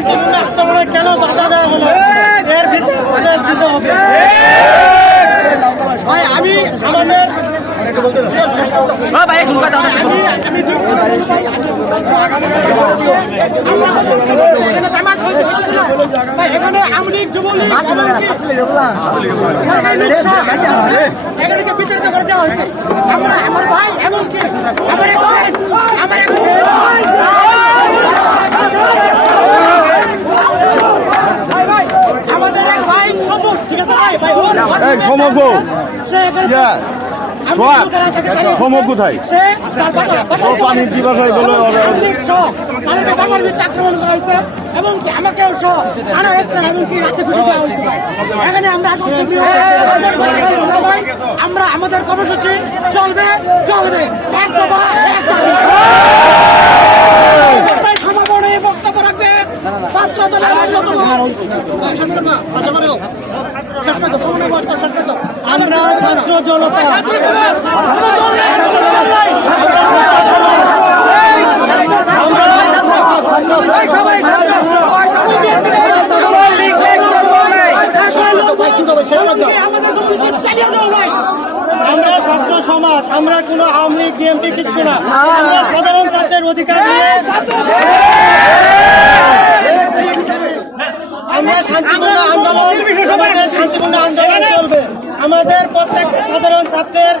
শান্তিপূর্ণ আন্দোলনে কেন বাধা দেওয়া হলো এর বিচার আমাদের দিতে হবে। ভাই আমি আমাদের এখানে আমলিগ যুবলীগ এখানে বিতরিত করে দেওয়া হয়েছে। আমরা আমার ভাই এমনকি আমার এক ভাই আমাদের এক ভাই সমুখ, ঠিক আছে ভাই ভাই সমগ্র সে এখানে সমগ্র কোথায় সে তার পানির কি বাসায় বলে আক্রমণ করা হয়েছে এবং আমাকেও সহ আনা হয়েছে এমনকি রাতে ঘুষে দেওয়া হয়েছে। এখানে আমরা আমরা আমাদের কর্মসূচি চলবে চলবে এক দফা এক দাবি। সমাপনে বক্তব্য রাখবে ছাত্র দলের আমরা ছাত্র জনতা আমরা ছাত্র সমাজ, আমরা কোনো আওয়ামী লীগ বিএনপি কিচ্ছু না, আমরা সাধারণ ছাত্রের অধিকার নিয়ে আমরা শান্তিপূর্ণ আন্দোলন, আমাদের শান্তিপূর্ণ আন্দোলন চলবে। আমাদের প্রত্যেকটা সাধারণ ছাত্রের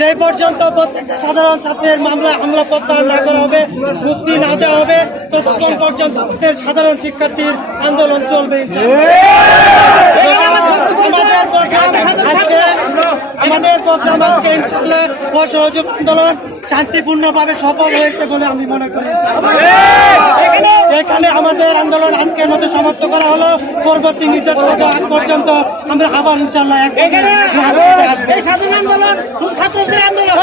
যে পর্যন্ত প্রত্যেকটা সাধারণ ছাত্রের মামলা হামলা প্রত্যাহার না করা হবে, মুক্তি না দেওয়া হবে, ততক্ষণ পর্যন্ত আমাদের সাধারণ শিক্ষার্থীর আন্দোলন চলবে। আমাদের প্রোগ্রাম আজকে ইনশাআল্লাহ অসহযোগ আন্দোলন শান্তিপূর্ণভাবে সফল হয়েছে বলে আমি মনে করি। এখানে আমাদের আন্দোলন আজকের মতো সমাপ্ত করা হলো। পরবর্তী নির্দেশ আগ পর্যন্ত আমরা আবার ইনশাআল্লাহ আসবো। আন্দোলন ছাত্রদের আন্দোলন